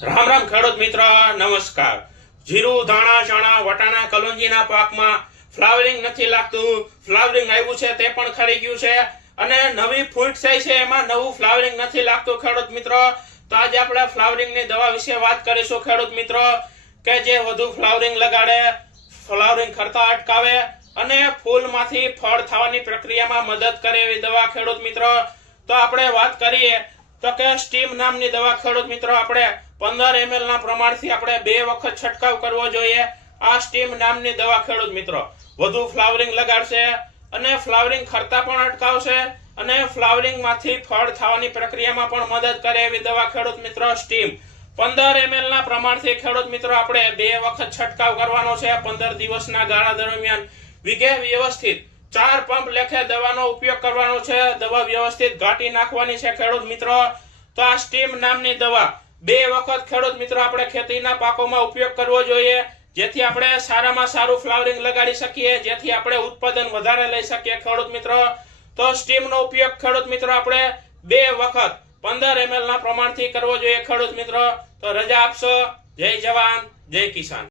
રામ રામ ખેડૂત મિત્ર, નમસ્કાર। જીરું, ધાણા, ચણા, વટાણા, કલોંજીના પાકમાં ફ્લાવરિંગ નથી લાગતું, ફ્લાવરિંગ આવ્યું છે તે પણ ખરી ગયું છે અને નવી ફૂટ થઈ છે એમાં નવું ફ્લાવરિંગ નથી લાગતું ખેડૂત મિત્રો। તો આજે આપણે ફ્લાવરિંગની દવા વિશે વાત કરીશું ખેડૂત મિત્રો, કે જે વધુ ફ્લાવરિંગ લગાડે, ફ્લાવરિંગ ખરતા અટકાવે અને ફૂલમાંથી ફળ થવાની પ્રક્રિયામાં મદદ કરે એવી દવા ખેડૂત મિત્રો। તો આપણે વાત કરીએ તો કે સ્ટીમ નામની દવા ખેડૂત મિત્રો આપણે 15 ml ના પ્રમાણથી આપણે 2 વખત છંટકાવ કરવો જોઈએ। આ સ્ટીમ નામની દવા ખેડૂત મિત્રો વધુ ફ્લાવરિંગ લગાડશે અને ફ્લાવરિંગ ખરતા પણ અટકાવશે અને ફ્લાવરિંગ માંથી ફળ થવાની પ્રક્રિયામાં પણ મદદ કરે એવી દવા ખેડૂત મિત્રો સ્ટીમ 15 ml ના પ્રમાણથી ખેડૂત મિત્રો આપણે 2 વખત છંટકાવ કરવાનો છે। 15 દિવસના ગાળા દરમિયાન વીઘે વ્યવસ્થિત 4 પંપ લેખે દવાનો ઉપયોગ કરવાનો છે। દવા વ્યવસ્થિત ઘાટી નાખવાની છે ખેડૂત મિત્રો। તો આ સ્ટીમ નામની દવા 2 વખત ખેડૂત મિત્રો આપણે ખેતીના પાકોમાં ઉપયોગ કરવો જોઈએ, જેથી આપણે સારામાં સારું ફ્લાવરિંગ લગાડી શકીએ, જેથી આપણે ઉત્પાદન વધારે લઈ શકીએ ખેડૂત મિત્રો। તો સ્ટીમનો ઉપયોગ ખેડૂત મિત્રો આપણે 2 વખત 15 ml ના પ્રમાણથી કરવો જોઈએ ખેડૂત મિત્રો। તો રજા આપશો। જય જવાન, જય કિસાન।